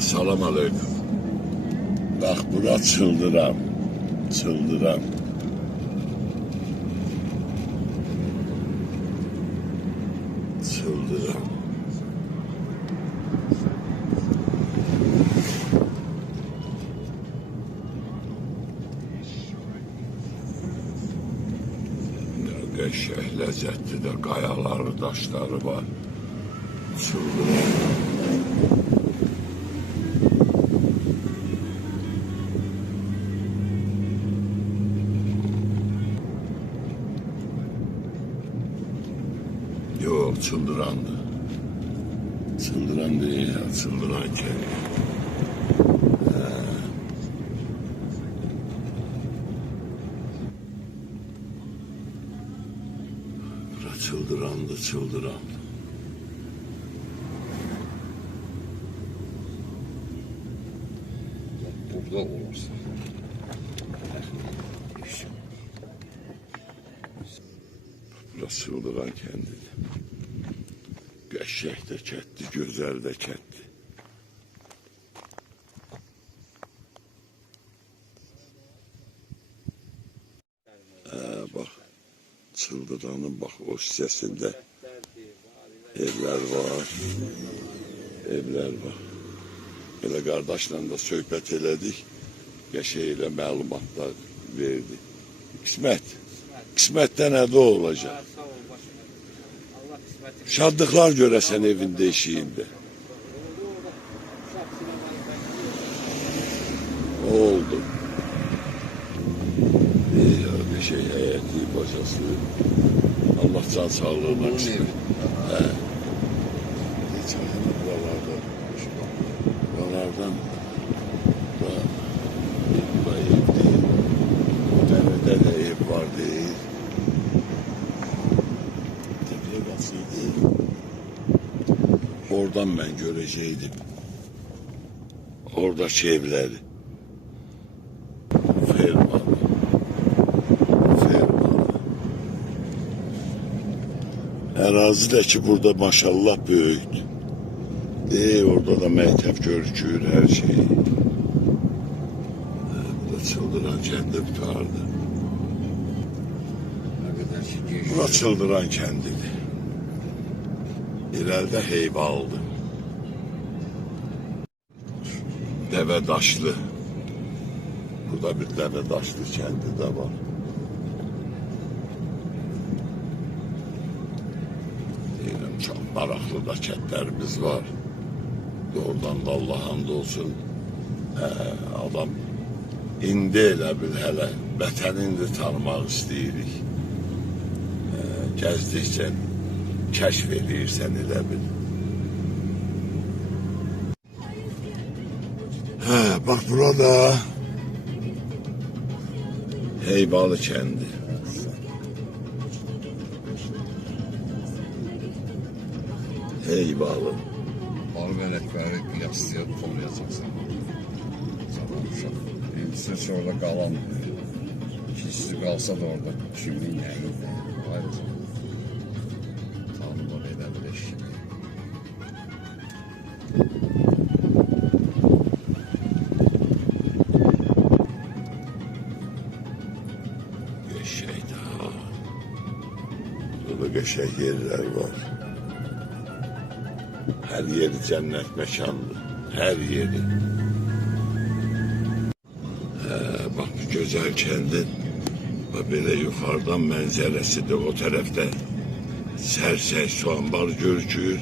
Salam aleyküm. Bak bura çıldıram. Çıldıram. Çıldıram. Ne qəşəng, ləzzətli də qayaları, daşları var. Çıldıram. Yok, çıldırandı. Çıldıran değil ya, çıldıran kendi. Bura çıldırandı, çıldırandı. Burada olursa. Bura çıldıran kendidir. Qəşəng də kətdi, gözəl də kətdi. Bax, çıldıranın bax o hissəsində evlər var. Evlər var. Elə qardaşla da söhbət elədik. Qəşəng elə məlumatlar verdi. Qismətdə nədə olacaq? Şadlıqlar görəsən evində, eşiyində. Oldu. Bir şey həyəti, bacası. Allah can sağlığına qismət. Çayını buralardan. Buralardan da ev deyil. O dənədə də ev var deyil. Oradan ben görəcəkdim. Oradaki evləri. Fermalı. Ərazi də ki burada maşallah böyükdür. Orada da məktəb görükür, her şey. Burada çıldıran kəndi tutardı. Bura çıldıran kəndidir. İleride Heyvalıdır. Dəvədaşlı. Burada bir Dəvədaşlı kəndi də var. Deyirəm, çox maraqlı da kətlərimiz var. Doğrudan da Allah hamd olsun. Adam indi elə bil hələ vətənini tanımaq istəyirik. Gəzdikcə kəşf edirsən elə bil. Bax burada Heyvalı kəndi. Heyvalı. Barı mələkləri qiyasıya toplayacaqsan. Sabah uşaq. İkisi orada qalan. İkisi qalsa da orada kimin yəri. Ayrıca. Tanrı elə bilir kimi. Qəşəng daha. Burada qəşəng yerlər var. Her yeri cennet mekandır. Her yeri. Bak bu güzel kendin. Böyle yukarıdan mənzərəsi de o tarafta. Sərsək su ambar görükür.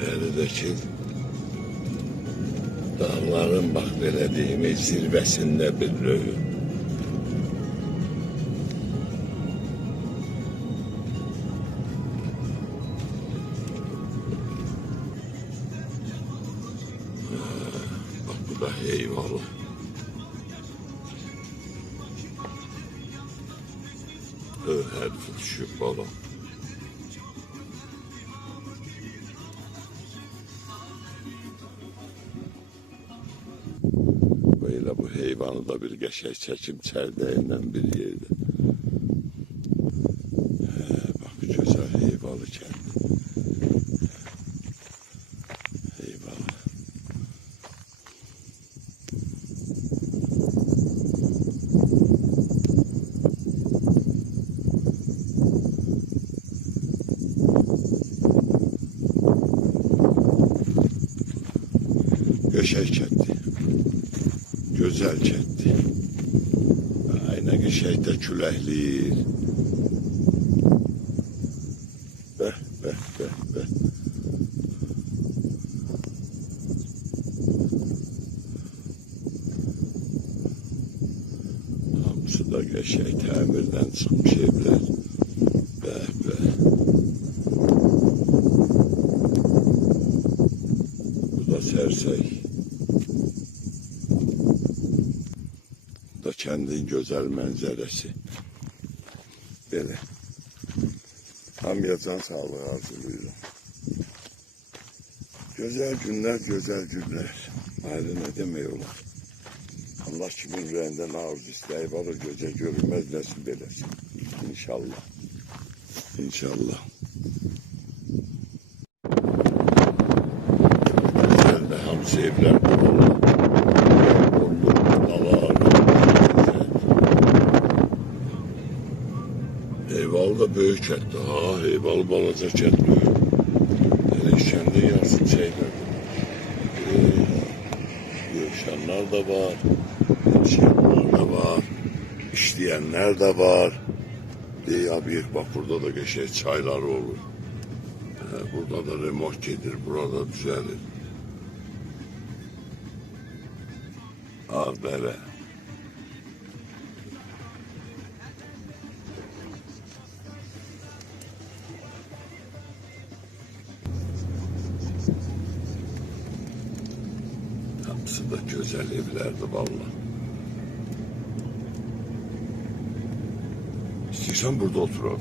Beledeki dağların bak belə deyim zirvəsində bir röyü. Eyvallah. Her düşüp bala. Böyle bu heyvanı da bir qəşəng çəkim çərdəyindən bir yerde. Bak bu güzel heyvalı kendi. Eyvallah. Qəşəng kətdir. Gözəl kətdir. Aynə qəşəngdə küləkliyir. Bəh, bəh, bəh, bəh. Hamısı da qəşəng təmirdən çıxmış evlər. Bəh, bəh. Bu da sərsək. Bu da kəndin gözəl mənzərəsi. Belə. Hamıya can sağlığı arzulayıram. Gözəl günlər, gözəl günlər. Ayrı nə demək olar? Allah kimin ürəyindən arzu istəyi var, o gözə görünməz nəsib eləsin. İnşallah. İnşallah. Gözəl də hamısı evlər qurulur. Dalar. Eyvalı da böyük kətdir. Ha, Eyvalı balaca kət böyük. Elə işkəndə yarısı çəklər. Görüşənlər də var. Şeyler de var. İşleyenler de var. Bir bak burada da geçer çaylar olur. Burada da remork gelir. Burada düzelir. Ağdere. Hepsi de güzel evlerdi vallahi. İstiyorsan burada oturalım.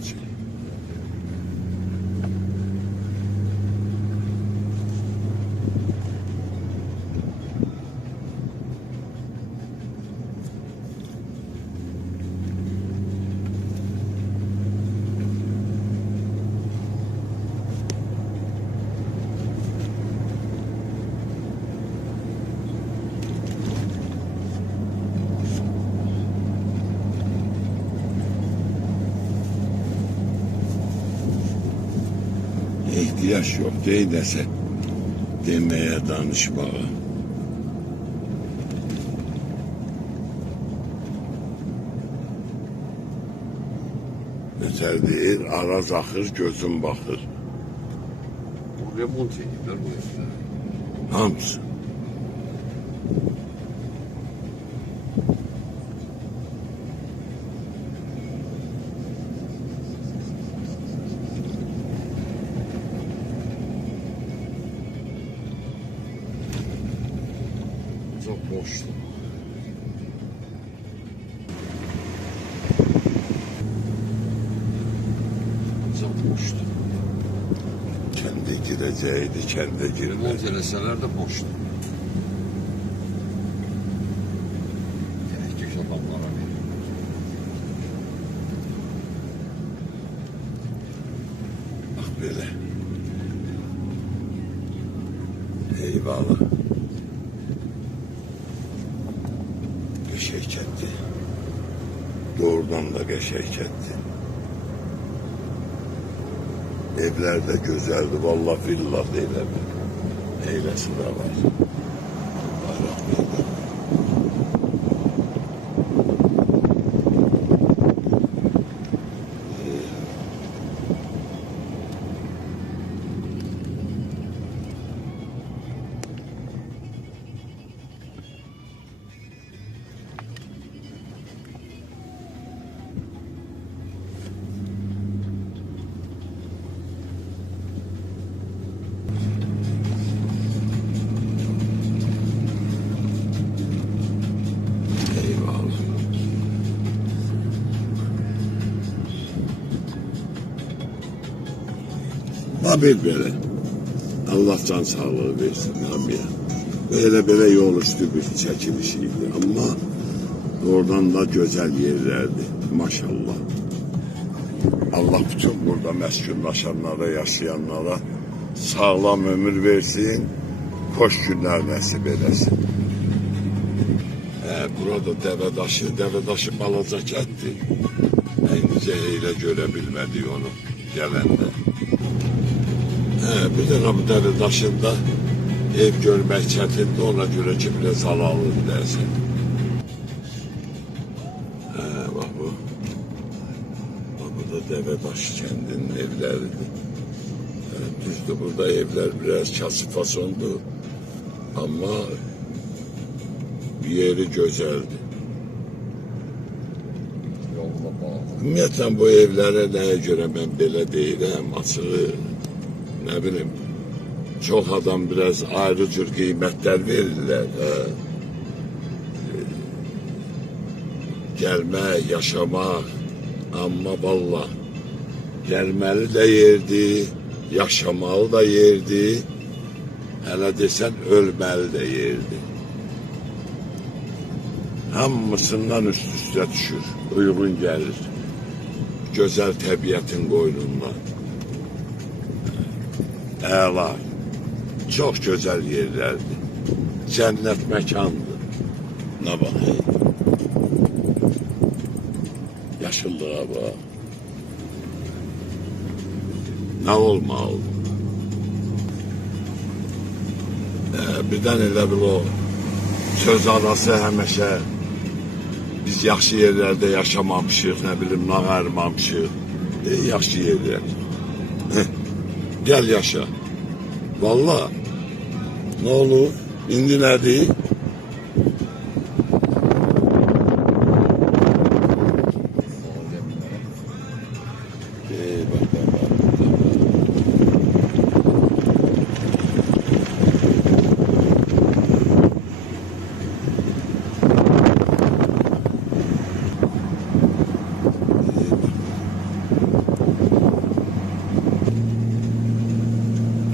İhtiyaç yok değil dese demeye danışmağa. Neter değil, araz axır, gözüm baxır. Bu remont ediblər bu evdə. Hamısı. Çok boştu. Çok boştu. Kendi gireceğiydi, kendi girmedi. Remont eləsələr də boştu. Təhqiq adamlara verir. Bak böyle. Eyvallah. Qəşəng kətdir. Doğrudan da qəşəng kətdir. Evler de güzeldi. Vallahi villa değil mi? Eylesi de var. Bayrak meydan. Haber böyle. Allah can sağlığı versin hamıya. Böyle yol üstü bir çəkilişiydi. Ama oradan da güzel yerlerdi. Maşallah. Allah bütün burada məskunlaşanlara, yaşayanlara sağlam ömür versin. Hoş günler nasip eləsin. Burada Dəvədaşı balaca kətdir. Nəyinizə elə görə bilmədik onu gələndə. Bir de bu Dəvədaşında ev görmək çətindir, ona görə ki, biraz halaldır dersin. Bak bu. Bak bu da Devebaş kəndinin evləridir. Düzdür, burada evlər biraz kasıb fasondur. Amma yeri gözəldir. Yolla bağlı. Ümumiyyətlə bu evlərə nəyə görə mən belə deyirəm, açığı, nə bilim, çox adam biraz ayrı cür qiymətlər verirlər. Gəlmək, yaşamaq, amma valla gəlməli də yerdi, yaşamalı da yerdi, hələ desən ölməli də yerdi. Hamısından üst-üstə düşür, uyğun gəlir. Gözəl təbiətin qoynundan. Əla, çox gözəl yerlərdir. Cənnət məkandır. Nə baxayım? Yaşıllığa bax. Nə olmalıdır? Birdən elə bil o söz arası həmişə biz yaxşı yerlərdə yaşamamışıq, nə bilim, nağarmamışıq. Yaxşı yerlər. Gəl yaşa. Valla, nə olur? İndi nədir?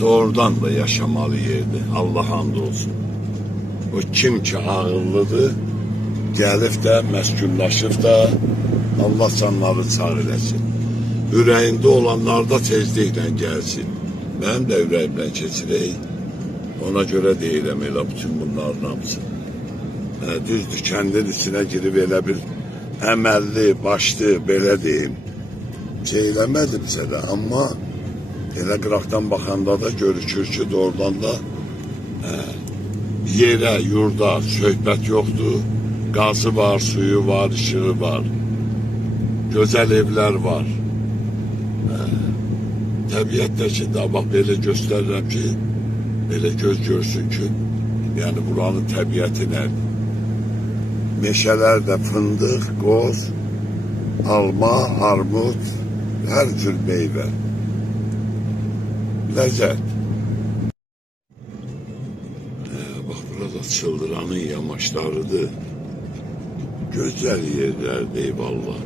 Doğrudan da yaşamalı yerdi. Allah hamd olsun. O kim ki ağıllıdır, gəlib də, məskunlaşıb da, Allah canları çağ eləsin. Ürəyində olanlar da tezliklə gəlsin. Mənim də ürəyimdən keçirək. Ona görə deyirəm elə bütün bunların hamısı. Düzdür, kəndin içinə girib elə bir əməlli, başlı, belə deyim. Eləmədimsə də, amma elə qıraqdan baxanda da görükür ki, doğrudan da yerə, yurda söhbət yoxdur. Qazı var, suyu var, işığı var. Gözəl evlər var. Təbiətdəki də bax belə göstərirəm ki, belə göz görsün ki, yəni buranın təbiəti nədir? Meşələr də fındıq, qoz, alma, armud, hər cür meyvə. Ləzzət. Bax, burada Çıldıranın yamaçlarıdır. Gözəl yerlərdir, eyvallah.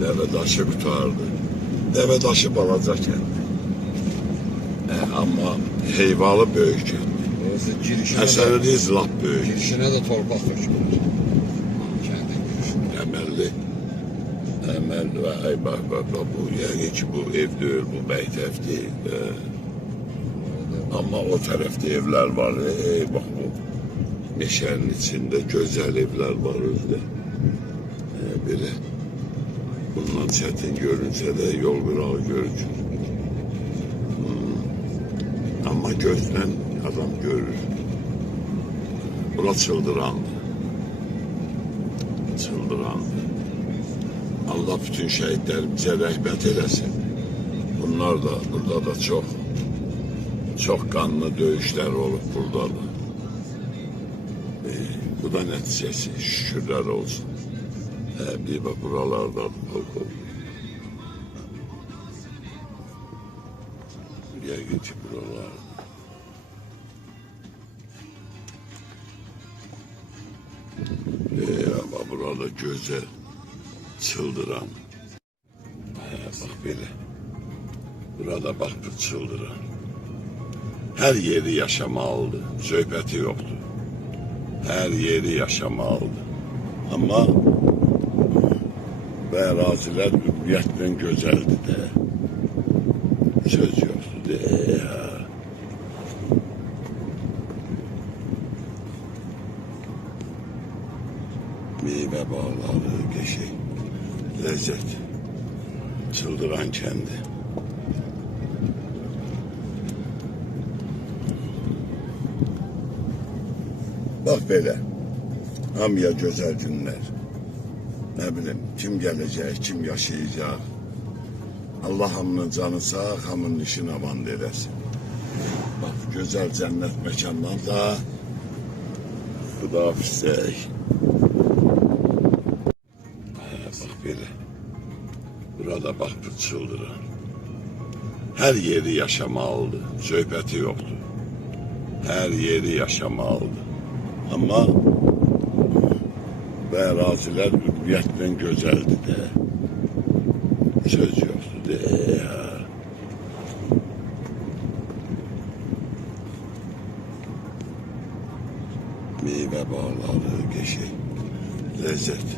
Dəvədaşı qutardı. Dəvədaşı balaca kəndi. Amma heyvalı böyük kəndi. Orası girişine Əsəriniz lap böyük. girişine de torpaq döşmüş. Kəndin girişine. Əməlli. Əməlli və ay bax, bu, yəni ki, bu ev deyil, bu məktəb deyil. Amma o tərəfdə evlər var. Bax, bu meşənin içində gözəl evlər var özdə. Belə. Bundan çətin görünsə də yol qırağı görünür. Amma gözlə adam görür. Bura Çıldırandır. Çıldırandır. Allah bütün şəhidlərimizə rəhmət eləsin. Bunlar da, burada da çox qanlı döyüşlər olub burada da. Bu da nəticəsi, şükürlər olsun. Bir bax, buralardan yəqin ki, buralar. Amma burada gözəl, Çıldıran. Bax belə. Burada bax bu Çıldıran. Hər yeri yaşamalıdır, söhbəti yoxdur. Hər yeri yaşamalıdır. Amma və ərazilər ümumiyyətlə gözəldir də. Söz yoxdur de. Meyvə bağları, qəşəng, ləzzət. Çıldıran kendi. Bak belə, hamıya gözəl günlər. Nə bilim, kim gələcək, kim yaşayacaq. Allah hamının canı sağ, hamının işin aman eləsin. Bak, gözəl cənnət məkandan da xudafizək. Bak belə, burada bax bu çıldıran. Hər yeri yaşamalıdır, söhbəti yoxdur. Hər yeri yaşamalıdır. Amma bu ərazilər ümumiyyətlə gözəldir də. Söz yoxdur de ya. Meyvə bağları, geçək, lezzet.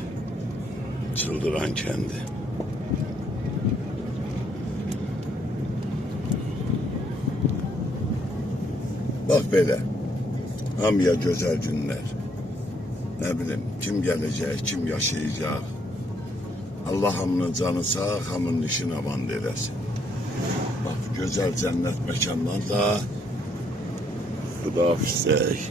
Çıldıran kendi. Bak belə, hamıya gözəl günlər. Nə bilim, kim gələcək, kim yaşayacaq. Allah hamının canı sağ, hamının işin aman eləsin. Bak, gözəl cənnət məkandan da xudafizək.